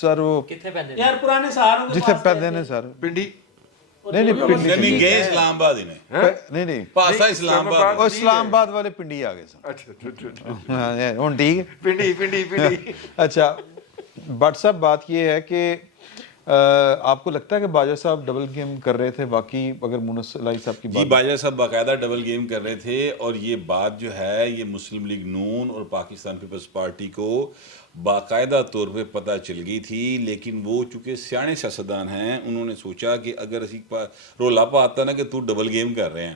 سر وہ یار پرانے سہاروں کے جتھے پیندے نے سر, پنڈی نہیں نہیں گئے اسلام آباد ہی نے, نہیں پاسا اسلام آباد, وہ اسلام آباد والے پنڈی آ گئے سر. اچھا ہن ٹھیک ہے پنڈی. اچھا بٹ صاحب بات یہ ہے کہ آپ کو لگتا ہے کہ باجوہ صاحب ڈبل گیم کر رہے تھے واقعی, اگر مونس الہی صاحب کی جی باجوہ صاحب باقاعدہ ڈبل گیم کر رہے تھے, اور یہ بات جو ہے یہ مسلم لیگ نون اور پاکستان پیپلز پارٹی کو باقاعدہ طور پہ پتہ چل گئی تھی, لیکن وہ چونکہ سیانے سیاستدان ہیں, انہوں نے سوچا کہ اگر اسی رولا پا آتا نا کہ تو ڈبل گیم کر رہے ہیں,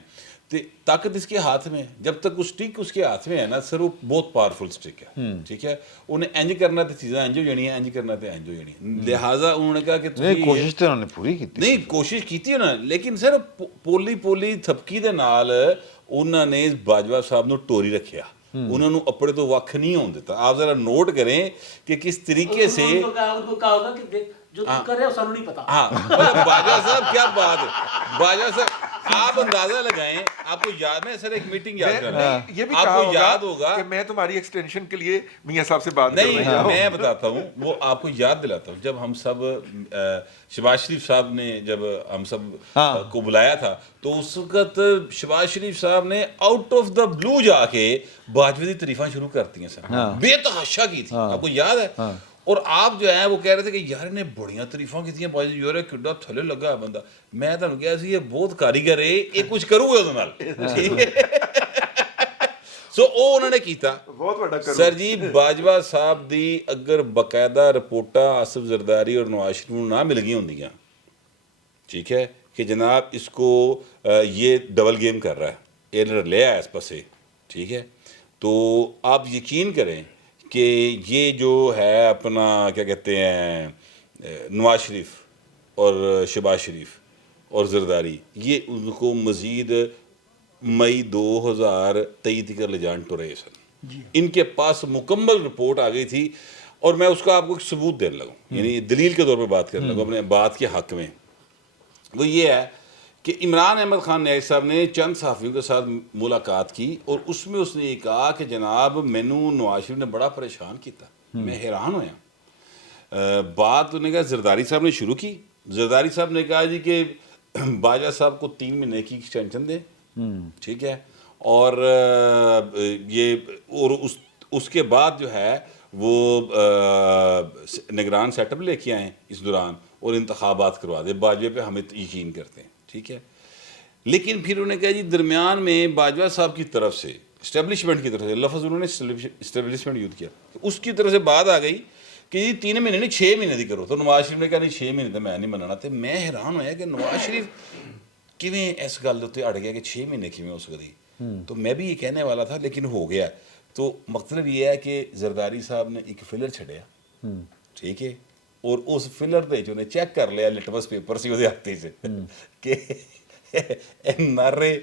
تو طاقت اس کے ہاتھ میں, جب تک وہ سٹک اس کے ہاتھ میں ہے نا سر, وہ بہت پاورفل سٹک ہے. ٹھیک ہے, انہیں انج کرنا تو چیزیں انج ہو جانی ہیں, انج کرنا تو انج ہو جانی ہے. لہٰذا انہوں نے کہا کہ نہیں کوشش تو انہوں نے پوری کی, نہیں کوشش کی انہوں نے, لیکن سر پولی تھپکی دے نال انہوں نے باجوہ صاحب نو ٹوری رکھیا, انہوں نے اپنے تو وقت نہیں ہون دیتا. آپ ذرا نوٹ کریں کہ کس طریقے سے ان کو کہا ہوگا کہ جو تم کر رہے ہو سانوں نہیں پتا. ہاں باجوہ صاحب کیا بات ہے, باجوہ صاحب آپ اندازہ لگائیں, آپ کو یاد ہے سر ایک میٹنگ یاد کر رہے ہیں, یہ بھی آپ کہا کو یاد ہوگا کہ میں تمہاری ایکسٹینشن کے لیے میاں صاحب سے بات نہیں, میں بتاتا ہوں, وہ آپ کو یاد دلاتا ہوں. جب ہم سب شہباز شریف صاحب نے جب ہم سب کو بلایا تھا, تو اس وقت شہباز شریف صاحب نے آؤٹ آف دا بلو جا کے باجوہ دی تعریفاں شروع کرتی ہیں سر, بے تحاشا کی تھی, آپ کو یاد ہے. اور آپ جو ہے وہ کہہ رہے تھے کہ یار انہیں بڑیاں تعریفاں کی تھیں باجوہ, یار کڈا تھلے لگا ہے بندہ. میں تمہیں کہا سی یہ بہت کاریگر ہے, یہ کچھ کروں گے نال. سو او انہوں نے کیتا سر جی. باجوہ صاحب دی اگر باقاعدہ رپورٹاں آصف زرداری اور نواز شریف نو نہ مل گئی ہوندیاں, ٹھیک ہے, کہ جناب اس کو یہ ڈبل گیم کر رہا ہے, یہ لے آیا اس پاسے, ٹھیک ہے, تو آپ یقین کریں کہ یہ جو ہے اپنا کیا کہتے ہیں نواز شریف اور شہباز شریف اور زرداری, یہ ان کو مزید مئی 2023 تک لے جان تو رہے سن. ان کے پاس مکمل رپورٹ آ گئی تھی, اور میں اس کا آپ کو ایک ثبوت دینے لگوں, یعنی دلیل کے طور پہ بات کرنے لگوں اپنے بات کے حق میں. وہ یہ ہے کہ عمران احمد خان نیازی صاحب نے چند صحافیوں کے ساتھ ملاقات کی, اور اس میں اس نے یہ کہا کہ جناب مینوں نواز شریف نے بڑا پریشان کیتا, میں حیران ہویا. بات انہوں نے کہا زرداری صاحب نے شروع کی. زرداری صاحب نے کہا جی کہ باجوہ صاحب کو 3 مہینے کی ایکسٹینشن دیں, ٹھیک ہے, اور یہ اور اس کے بعد جو ہے وہ نگران سیٹ اپ لے کے آئیں اس دوران, اور انتخابات کروا دیں. باجوہ پہ ہمیں یقین کرتے ہیں, ٹھیک ہے. لیکن پھر انہوں نے کہا جی درمیان میں باجوہ صاحب کی طرف سے اسٹیبلشمنٹ کی طرف سے, لفظ انہوں نے اسٹیبلشمنٹ یوز کیا, تو اس کی طرف سے بات آ گئی کہ جی 3 مہینے نہیں 6 مہینے دی کرو. تو نواز شریف نے کہا نہیں 6 مہینے تو میں نہیں مننا. تو میں حیران ہویا کہ نواز شریف کیویں اس گل دے اڑ گیا کہ 6 مہینے کیویں ہو سکدی. تو میں بھی یہ کہنے والا تھا لیکن ہو گیا. تو مطلب یہ ہے کہ زرداری صاحب نے ایک فلر چھڑیا, ٹھیک ہے, اور اس فلر دے جو نے چیک کر لیا لٹمس پیپر سی وہ ہاتھ سے کہ نارے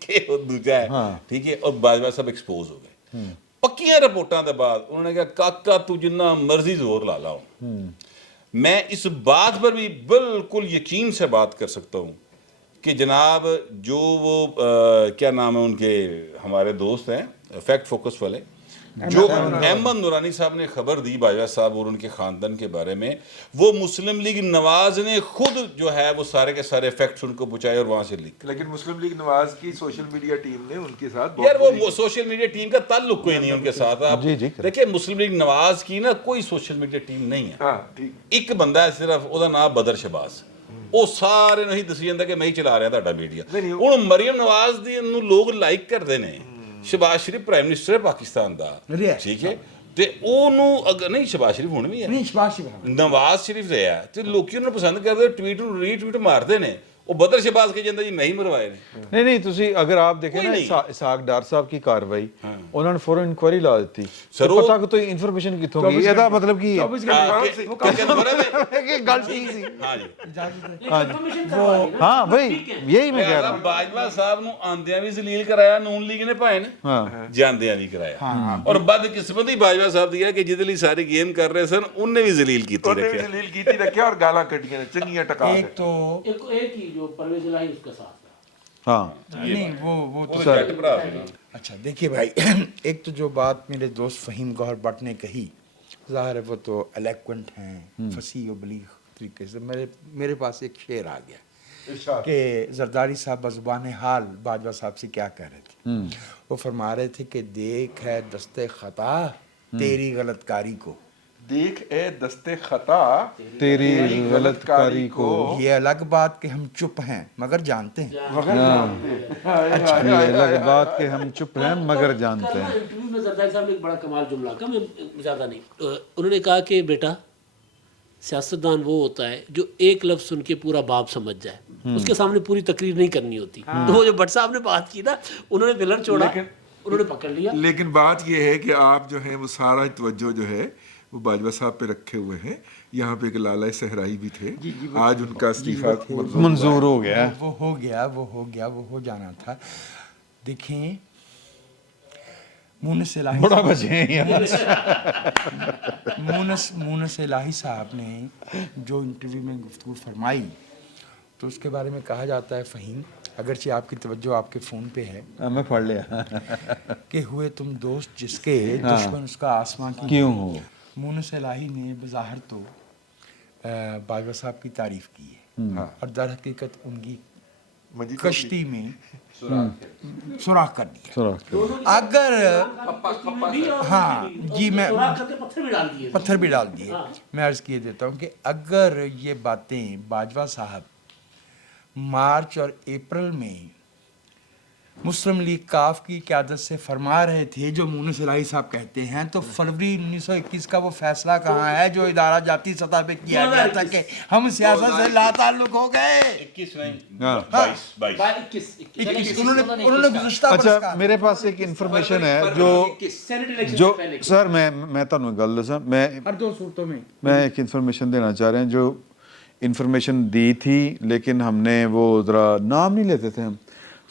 کہ وہ دوجا ہے, ٹھیک ہے, اور باجوہ صاحب ایکسپوز ہو گئے. پکیاں رپورٹاں دے بعد انہوں نے کہا کاکا تو جنہ مرضی زور لا لاؤ. میں اس بات پر بھی بالکل یقین سے بات کر سکتا ہوں کہ جناب جو وہ کیا نام ہے ان کے ہمارے دوست ہیں فیکٹ فوکس والے, جو احمد نورانی صاحب نے خبر دی باجوہ صاحب اور ان کے خاندان کے بارے میں، وہ مسلم لیگ نواز نے خود جو ہے وہ سارے کے سارے فیکٹس ان کو پہنچائے اور وہاں سے لیک. لیکن مسلم لیگ نواز کی سوشل میڈیا ٹیم نے ان کے ساتھ یار وہ سوشل میڈیا ٹیم کا تعلق کوئی نہیں ان کے ساتھ. آپ دیکھیں مسلم لیگ نواز کی نا کوئی سوشل میڈیا ٹیم نہیں ہے. ایک بندہ ہے صرف، وہ نام بدر شہباز، وہ سارے نہیں دسی جاتا کہ میں ہی چلا رہا تھا میڈیا. ہوں مریم نواز دی لوگ لائک کرتے ہیں. شہباز شریف پرائم منسٹر ہے پاکستان دا، ٹھیک ہے، تے اونوں اگر نہیں شہباز شریف ہن بھی ہے، نواز شریف رہا تے لوکی انہوں پسند کرتے، ٹویٹ ری ٹویٹ مارتے نے. وہ بدر شہباز کے جاندہ جی میں ہی مروائے نے. نہیں تسی اگر آپ دیکھیں نا اسحاق ڈار صاحب کی کاروائی، انہوں نے فوراً انکوائری لا دیتی. پتہ کہ تو انفارمیشن کتوں گی، یہ مطلب کی گل ٹھیک سی. ہاں بھائی یہی میں کہہ رہا ہوں. باجوہ صاحب نو آندیاں بھی ذلیل کرایا نون لیگ نے پائے نے، جاندیاں بھی کرایا. اور بدقسمتی باجوہ صاحب دی ہے کہ جدے لیے سارے گیم کر رہے سن انہیں بھی ذلیل کیتی رکھیا اور گالاں کٹیاں نے چنگیاں ٹکا. ایک تو ایک ہی جو پرویز الہی اس کا ساتھ تھا. ہاں نہیں وہ تو اچھا دیکھیے بھائی، ایک تو جو بات میرے دوست فہیم گوہر بٹ نے کہی، ظاہر ہے وہ تو الیکوینٹ ہیں، فصیح و بلیغ طریقے سے. میرے پاس ایک شعر آ گیا کہ زرداری صاحب بزبان حال باجوہ صاحب سے کیا کہہ رہے تھے. وہ فرما رہے تھے کہ دیکھ ہے دست خطا تیری غلط کاری کو، دیکھ اے دست خطا تیری غلط کاری کو، یہ الگ بات کہ ہم چپ ہیں مگر جانتے ہیں. یہ الگ بات کہ ہم چپ ہیں مگر جانتے ہیں. انٹرویو میں زرداری صاحب نے ایک بڑا کمال جملہ کہا، میں زیادہ نہیں، انہوں نے کہا کہ بیٹا سیاستدان وہ ہوتا ہے جو ایک لفظ سن کے پورا باب سمجھ جائے، اس کے سامنے پوری تقریر نہیں کرنی ہوتی. تو وہ جو بٹ صاحب نے بات کی نا، انہوں نے پلر چھوڑا، انہوں نے پکڑ لیا. لیکن بات یہ ہے کہ آپ جو ہیں وہ سارا توجہ جو ہے وہ باجوہ صاحب پہ رکھے ہوئے ہیں. یہاں پہ ایک لالہ صحرائی بھی تھے، آج ان کا استعفیٰ منظور ہو گیا. وہ ہو جانا تھا. دیکھیں مونس الہی بڑا بچے مونس الہی صاحب نے جو انٹرویو میں گفتگو فرمائی تو اس کے بارے میں کہا جاتا ہے فہیم، اگرچہ آپ کی توجہ آپ کے فون پہ ہے، میں پڑھ لیا، کہ ہوئے تم دوست جس کے دشمن اس کا آسمان کی کیوں ہو. مونس الہی نے بظاہر تو باجوہ صاحب کی تعریف کی ہے اور در حقیقت ان کی کشتی میں سوراخ کر دیا. اگر ہاں جی میں پتھر بھی ڈال دیے. میں عرض کیے دیتا ہوں کہ اگر یہ باتیں باجوہ صاحب مارچ اور اپریل میں مسلم لیگ کاف کی قیادت سے فرما رہے تھے جو مونس الہی صاحب کہتے ہیں، تو فروری 1921 کا وہ فیصلہ کہاں ہے جو ادارہ جاتی سطح پہ کیا گیا تھا کہ ہم سیاست سے لا تعلق ہو گئے. 21 نہیں 22 انہوں نے گزشتہ اچھا میرے پاس ایک انفارمیشن ہے جو سر میں تانوں گل دساں، میں ہر دو صورتوں میں ایک انفارمیشن دینا چاہ رہے ہیں جو انفارمیشن دی تھی لیکن ہم نے وہ ذرا نام نہیں لیتے تھے ہم.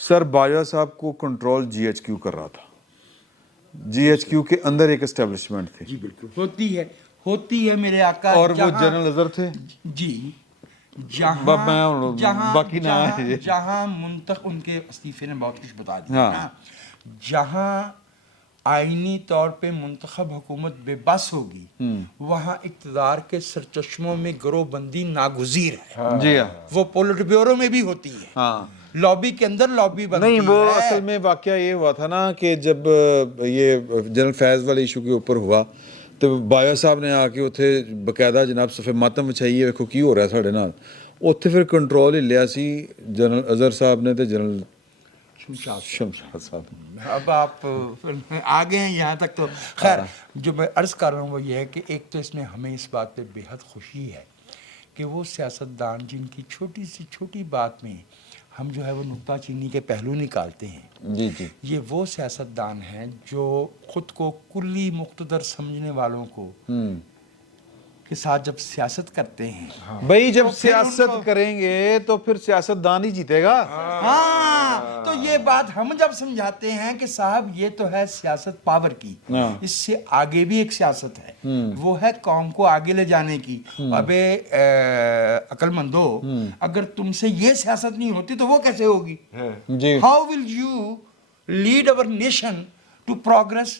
سر باجوہ صاحب کو کنٹرول جی ایچ کیو کر رہا تھا. جی ایچ کیو کے اندر ایک اسٹیبلشمنٹ تھی. جی بالکل ہوتی ہے میرے آقا. اور وہ جنرل اظہر تھے جی، جہاں منتخب ان کے استعفے نے بہت کچھ بتا دیا نا، جہاں آئینی طور پہ منتخب حکومت بے بس ہوگی وہاں اقتدار کے سرچشموں میں گروہ بندی ناگزیر ہے. جی ہاں، وہ پولٹ بیورو میں بھی ہوتی ہے، ہاں لابی کے اندر لابی بنتی ہے. نہیں وہ اصل میں واقعہ یہ ہوا تھا نا کہ جب یہ جنرل فیض والے ایشو کے اوپر ہوا تو باجوہ صاحب نے آ کے اتنے باقاعدہ جناب صفحے ماتم وچھائی ہے، ویکھو کی ہو رہا ساڈے نال. اتنے پھر کنٹرول ہی لیا سی جنرل اظہر صاحب نے تے جنرل شمشاد صاحب. اب آپ آگے ہیں یہاں تک. تو خیر جو میں عرض کر رہا ہوں وہ یہ ہے کہ ایک تو اس میں ہمیں اس بات پہ بےحد خوشی ہے کہ وہ سیاستدان جن کی چھوٹی سی چھوٹی بات میں ہم جو ہے وہ نکتہ چینی کے پہلو نکالتے ہیں، جی جی، یہ وہ سیاستدان ہیں جو خود کو کلی مقتدر سمجھنے والوں کو کے ساتھ جب سیاست کرتے ہیں. بھائی جب سیاست کریں گے تو پھر سیاست دان ہی جیتے گا. ہاں تو یہ بات ہم جب سمجھاتے ہیں کہ صاحب یہ تو ہے سیاست پاور کی، اس سے آگے بھی ایک سیاست ہے، وہ ہے قوم کو آگے لے جانے کی. ابے عقل مندو، اگر تم سے یہ سیاست نہیں ہوتی تو وہ کیسے ہوگی؟ جی how will you lead over nation to progress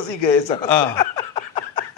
ਅਸੀਂ ਗਏ ਸਾਂ।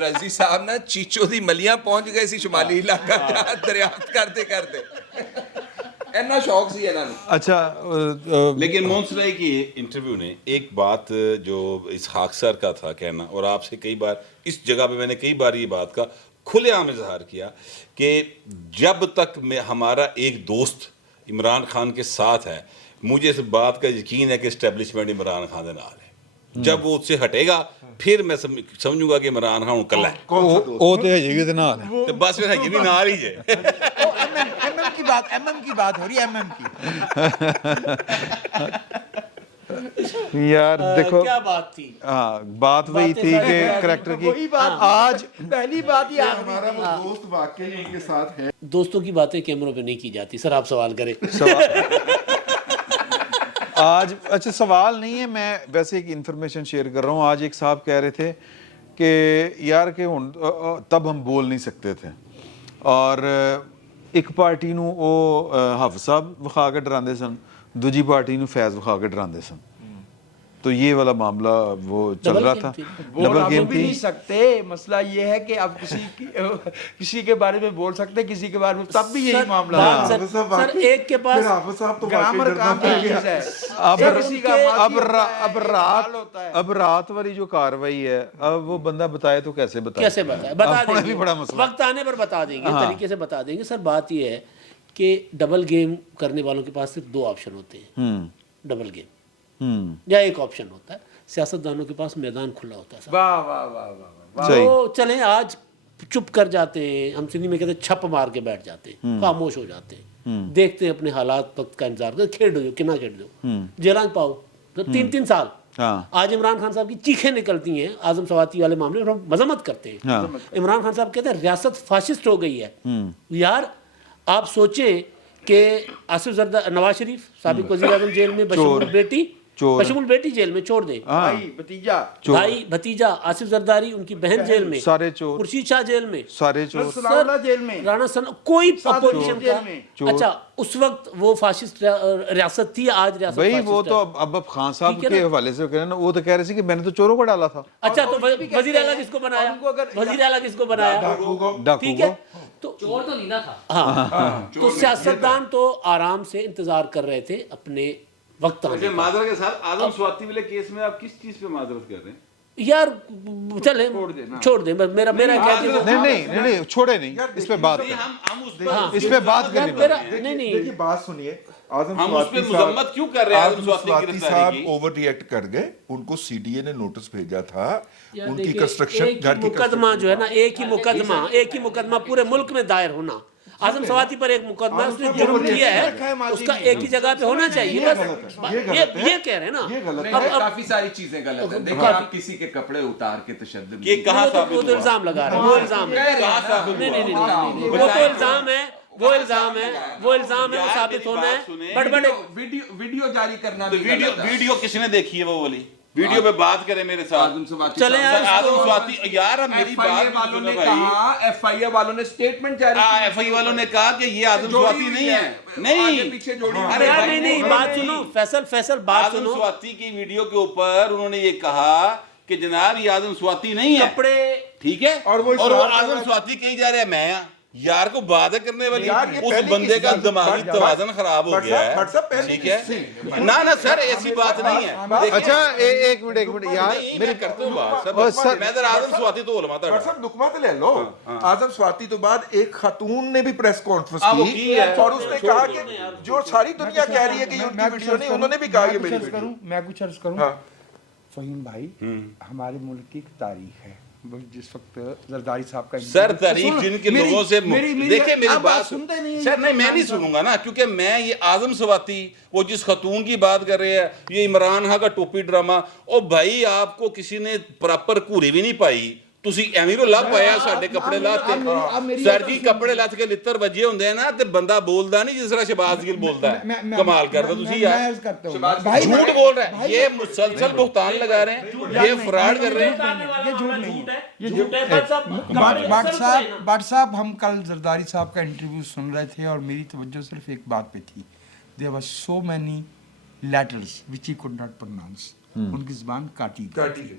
رضی صاحب نا چیچو دی ملیاں پہنچ گئے سی شمالی علاقہ دریافت کرتے کرتے اینا شوق سی انہاں نوں. اچھا لیکن مونسرائی کی انٹرویو نے ایک بات جو اسحاق سر کا تھا کہنا، اور آپ سے کئی بار اس جگہ پہ میں نے کئی بار یہ بات کا کھلے عام اظہار کیا کہ جب تک میں ہمارا ایک دوست عمران خان کے ساتھ ہے مجھے اس بات کا یقین ہے کہ اسٹیبلشمنٹ عمران خان دے نال ہے. جب وہ اس سے ہٹے گا پھر میں سمجھوں گا کہ عمران خان کلا ہے وہ تو ہے یہ نال ہے تو بس پھر یہ بھی نال ہی ہے. ایم ایم کی بات ہو رہی ہے ایم ایم کی. یار دیکھو کیا بات تھی. ہاں بات وہی تھی کہ کریکٹر کی وہی بات آج پہلی بات ہی ہمارا وہ دوست واقعی ان کے ساتھ ہے. دوستوں کی باتیں کیمروں پہ نہیں کی جاتی. سر آپ سوال کریں. آج اچھا سوال نہیں ہے، میں ویسے ایک انفارمیشن شیئر کر رہا ہوں. آج ایک صاحب کہہ رہے تھے کہ یار کہ تب ہم بول نہیں سکتے تھے اور ایک پارٹی نو وہ حافظ صاحب وکھا کے ڈراندے سن، دوجی پارٹی نو فیض وکھا کے ڈراندے سن. تو یہ والا معاملہ وہ چل رہا تھا. ڈبل گیم بھی نہیں سکتے. مسئلہ یہ ہے کہ اب کسی کے بارے میں بول سکتے کسی کے بارے میں، تب بھی یہی معاملہ ہے. سر ایک کے پاس گرامر کام چیز ہے. اب رات والی جو کاروائی ہے اب وہ بندہ بتائے تو کیسے بتائے بتا دیں گے، بڑا مسئلہ وقت آنے پر بتا دیں گے، طریقے سے بتا دیں گے. سر بات یہ ہے کہ ڈبل گیم کرنے والوں کے پاس صرف دو آپشن ہوتے ہیں. ڈبل گیم یا ایک آپشن ہوتا ہے. سیاستدانوں کے پاس میدان کھلا ہوتا ہے. واہ واہ واہ واہ. تو چلیں آج چپ کر جاتے ہیں، ہم سندھی میں کہتے ہیں چھپ مار کے بیٹھ جاتے ہیں، خاموش ہو جاتے ہیں، دیکھتے ہیں اپنے حالات وقت کا انتظار کرتے. کھیل دو کنا کھیل دو جیلان پاؤ 3 سال. آج عمران خان صاحب کی چیخیں نکلتی ہیں اعظم سواتی والے معاملے میں، مذمت کرتے ہیں. عمران خان صاحب کہتے ہیں ریاست فاشسٹ ہو گئی ہے. یار آپ سوچیں کہ آصف زرداری، نواز شریف سابق وزیر اعظم جیل میں، بشمول بیٹی جیل میں چھوڑ دے، بھائی بھتیجا آصف زرداری ان کی بہن جیل میں، سارے چور، خورشید شاہ جیل میں، سارے چور، جیل میں، رانا ثنا، کوئی اپوزیشن کا. اچھا اس وقت وہ فاشسٹ ریاست تھی، آج ریاست بھائی وہ تو اب خان صاحب کے حوالے سے کہہ رہے نا، وہ تو کہہ رہے تھے کہ میں نے تو چوروں کو ڈالا تھا. اچھا تو وزیر اعلیٰ کس کو بنایا؟ وزیر اعلیٰ کس کو بنایا؟ ٹھیک ہے. تو چور تو نہیں نا تھا. ہاں تو سیاستدان تو آرام سے انتظار کر رہے تھے اپنے وقت آنے. معذرت کے ساتھ اعظم سواتی والے کیس میں آپ کس چیز پہ معذرت کر رہے ہیں؟ یار چلیں چھوڑ دیں. میرا نہیں چھوڑے نہیں، اس پہ بات اس پہ بات کریں. دیکھیے بات سنیے، ہم اس پہ مذمت کیوں کر رہے ہیں؟ اعظم سواتی صاحب اوور ریئیکٹ کر گئے. ان کو سی ڈی اے نے نوٹس بھیجا تھا ان کی کنسٹرکشن گھر کی مقدمہ جو ہے نا، ایک ہی مقدمہ پورے ملک میں دائر ہونا. اعظم سواتی پر ایک مقدمہ اس نے جرم کیا ہے، اس کا ایک ہی جگہ پہ ہونا چاہیے. بس یہ کہہ رہے ہیں نا. کافی ساری چیزیں غلط ہیں. دیکھیں آپ کسی کے کپڑے اتار کے تشدد، یہ کہاں ثابت وہ تو الزام لگا رہے ہیں، وہ الزام ہے. نہیں وہ تو الزام ہے، وہ ثابت ہونا ہے. بڑے ویڈیو جاری کرنا. ویڈیو کس نے دیکھی ہے؟ وہ والی ویڈیو پہ بات کریں میرے ساتھ. چلیں اعظم سواتی یار میری بات والوں نے کہا، ایف آئی اے والوں نے سٹیٹمنٹ جاری کی. ایف آئی والوں نے کہا کہ یہ اعظم سواتی نہیں ہے. نہیں پیچھے جوڑی. نہیں بات سنو فیصل بات اعظم سنو. سواتی کی ویڈیو کے اوپر انہوں نے یہ کہا کہ جناب یہ اعظم سواتی نہیں ہے. کپڑے ٹھیک ہے، اور وہ اعظم سواتی کہیں جا رہے ہیں. میں یار کو باتیں کرنے والی اس بندے کا دماغی توازن خراب ہو گیا ہے. ٹھیک ہے نہ سر ایسی بات نہیں ہے. اچھا ایک منٹ یار میرے کرتے ہوں بات سر. میں ادھر اعظم سواتی تو علماء تھا سر نکمہ لے لو. اعظم سواتی تو بعد ایک خاتون نے بھی پریس کانفرنس کی اور اس نے کہا کہ جو ساری دنیا کہہ رہی ہے کہ یہ ان کی ویڈیو نہیں، انہوں نے بھی کہا یہ میری ویڈیو. میں کچھ عرض کروں فہیم بھائی، ہمارے ملک کی ایک تاریخ ہے جس وقت زرداری صاحب کا سر تاریخ جن کے لوگوں سے دیکھیں میری بات سنتے نہیں سر. نہیں میں نہیں سنوں گا نا، کیونکہ میں یہ اعظم سواتی وہ جس خاتون کی بات کر رہے ہیں، یہ عمران خان کا ٹوپی ڈرامہ. او بھائی آپ کو کسی نے پراپر گھوری بھی نہیں پائی، تسی ایویں رو لب پایا ساڈے کپڑے لاتے. سر جی کپڑے لت کے لتر بجے ہوندے ہیں نا تے بندہ بولدا نہیں جس طرح شہباز گل بولدا ہے. کمال کردا تسی یار، جھوٹ بول رہے ہیں. یہ مسلسل بہتان لگا رہے ہیں، یہ فراڈ کر رہے ہیں. یہ جھوٹ نہیں ہے. بٹ صاحب ہم کل زرداری صاحب کا انٹرویو سن رہے تھے اور میری توجہ صرف ایک بات پہ تھی. there were so many letters which he could not pronounce. ان کی زبان کاٹی گئی.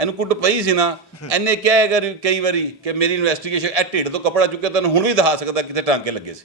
ਇਹਨੂੰ ਕੁੱਟ ਪਈ ਸੀ ਨਾ, ਇਹਨੇ ਕਿਹਾ ਹੈਗਾ ਕਈ ਵਾਰੀ ਕਿ ਮੇਰੀ ਇਨਵੈਸਟੀਗੇਸ਼ਨ ਇਹ ਢਿੱਡ ਤੋਂ ਕਪੜਾ ਚੁੱਕਿਆ, ਤੈਨੂੰ ਹੁਣ ਵੀ ਦਿਖਾ ਸਕਦਾ ਕਿੱਥੇ ਟਾਂਕੇ ਲੱਗੇ ਸੀ।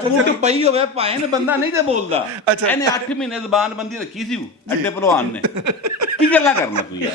ਕੁੱਟ ਪਈ ਹੋਵੇ ਭਾਵੇਂ ਨੇ ਬੰਦਾ ਨਹੀਂ ਤੇ ਬੋਲਦਾ, ਇਹਨੇ 8 ਮਹੀਨੇ ਜ਼ਬਾਨਬੰਦੀ ਰੱਖੀ ਸੀ ਐਡੇ ਭਲਵਾਨ ਨੇ, ਕੀ ਗੱਲਾਂ ਕਰਨਾ ਤੂੰ ਯਾਰ।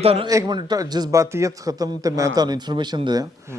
ਤੁਹਾਨੂੰ ਇੱਕ ਮਿੰਟ ਜਜ਼ਬਾਤੀਅਤ ਖਤਮ ਤੇ ਮੈਂ ਤੁਹਾਨੂੰ ਇਨਫੋਰਮੇਸ਼ਨ ਦੇ ਦਿਆਂ।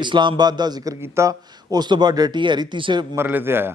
ਇਸਲਾਮਾਬਾਦ ਦਾ ਜ਼ਿਕਰ ਕੀਤਾ, ਉਸ ਤੋਂ ਬਾਅਦ ਡਰਟੀ ਹੈਰੀ ਤੀਸਰੇ ਮਰਲੇ ਤੇ ਆਇਆ,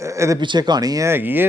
ਇਹਦੇ ਪਿੱਛੇ ਕਹਾਣੀ ਹੈਗੀ ਹੈ।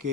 کہ